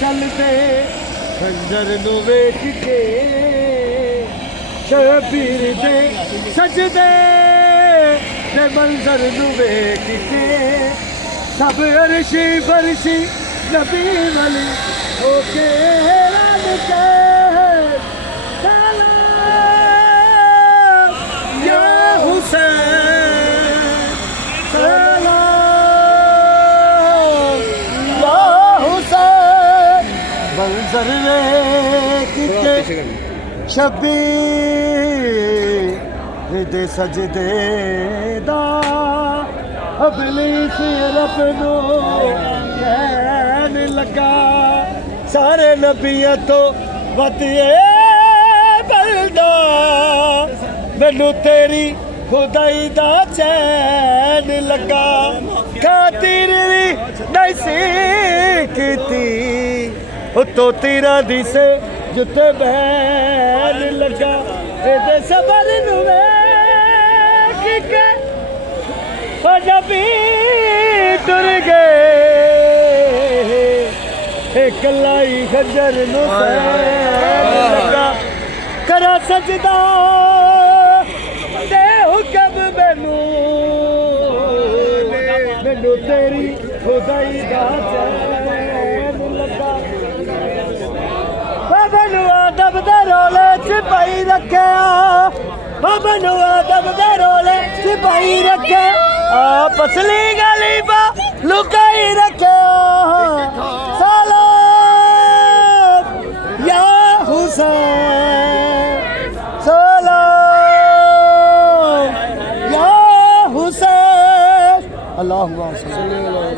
चलते खंजर नू वेख के शबीर दे सजदे ते मंजर नू वेख के सब अरशी फरशी नबी वली होके रब के सलाम या हुसैन सलाम या हुसैन मंजर वेख के शबीर दे सजदे दा अबलीस रब नू कहन लगा सारे नबियां तो वधिए बलदा मैनू तेरी खुदाई दा चैन लगा खातिर भी नहीं सी कीती उतो तीरा दिसे जुते बहन लगा एदे सबर नू वेख के ओ नबी टुर गए एक लाई खंजर नू लगा करा सजदा दे हुक्म मैनू मैनू तेरी खुदाई दा चैन लगा बाबा नू आदम दे रोले च पाई रखिया बाबा नू आदम दे रोले च पाई रखिया पसली गली बा लुकाई रखिया सलाम या हुसैन सलाम या हुसैन अल्लाहु अकबर।